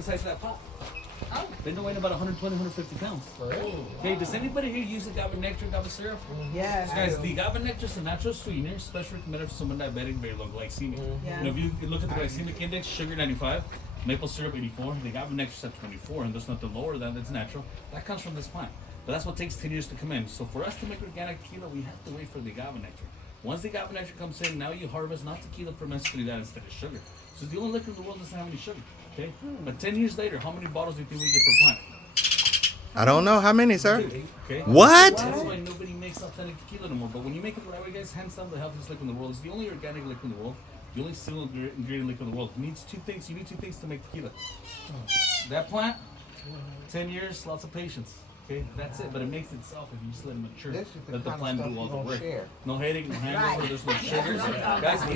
the size of that pot. Oh. They know weighing about 120, 150 pounds. Okay, does anybody here use agave nectar, agave syrup? Yes. Guys, the agave nectar is a natural sweetener, especially recommended for someone diabetic, very low glycemia. Yeah. You know, if you look at the glycemic index, sugar 95, maple syrup 84, the agave nectar is at 24, and there's nothing lower than that's natural. That comes from this plant. But that's what takes 10 years to come in. So for us to make organic tequila, we have to wait for the agave nectar. Once the agave nectar comes in, now you harvest not tequila per mezcalidad instead of sugar. So it's the only liquor in the world that doesn't have any sugar. Okay? But 10 years later, how many bottles do you think we get per plant? I don't know how many, sir. Okay. What? That's why nobody makes authentic tequila anymore. But when you make it the right way, guys, hands down the healthiest liquor in the world. It's the only organic liquor in the world. The only single ingredient liquor in the world. It needs two things. You need two things to make tequila. That plant, 10 years, lots of patience. Okay, that's it. But it makes itself if you just let it mature. This is the Let the kind plant of do stuff all you the don't work. share. No headache, no hangover. There's no sugars. Guys,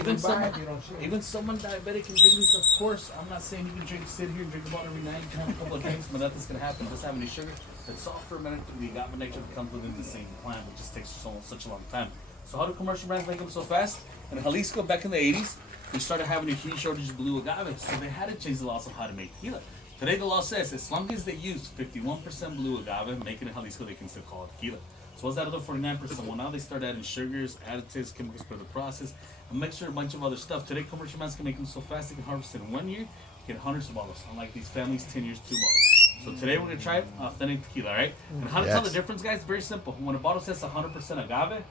even someone diabetic can drink this. Of course, I'm not saying you can sit here and drink the bottle every night. You can have a couple of drinks, but nothing's gonna happen. It doesn't have any sugar. It's all fermented through the agave nectar that comes within the same plant. It just takes such a long time. So how do commercial brands make them so fast? In Jalisco, back in the 80s, we started having a huge shortage of blue agave, so they had to change the laws of how to make tequila. Today the law says as long as they use 51% blue agave, making it Jalisco, they can still call it tequila. So what's that other 49%? Well, now they start adding sugars, additives, chemicals for the process, a mixture, a bunch of other stuff. Today commercial brands can make them so fast they can harvest it in 1 year, get hundreds of bottles. Unlike these families, 10 years, 2 bottles. So today we're gonna try authentic tequila, all right? And how to tell the difference, guys? Very simple. When a bottle says 100% agave,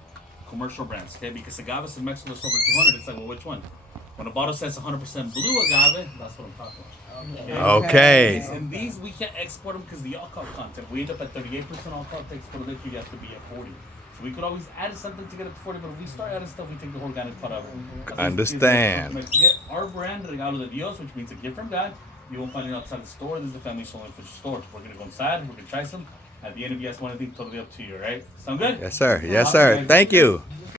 commercial brands, okay? Because agaves in Mexico is over 200. It's like, well, which one? When a bottle says 100% blue agave, that's what I'm talking about. Okay. And these we can't export them because the alcohol content. We end up at 38% alcohol. To export a liquid, you have to be at 40. So we could always add something to get it to 40, but if we start adding stuff, we take the whole organic part out of it. Understand. Our brand, Regalo de Dios, which means a gift from God, you won't find it outside the store. This is the family soul fish store. We're gonna go inside. We're gonna try some. At the end, if you guys want anything, totally up to you. All right? Sound good? Yes, sir. Yes, sir. Thank you.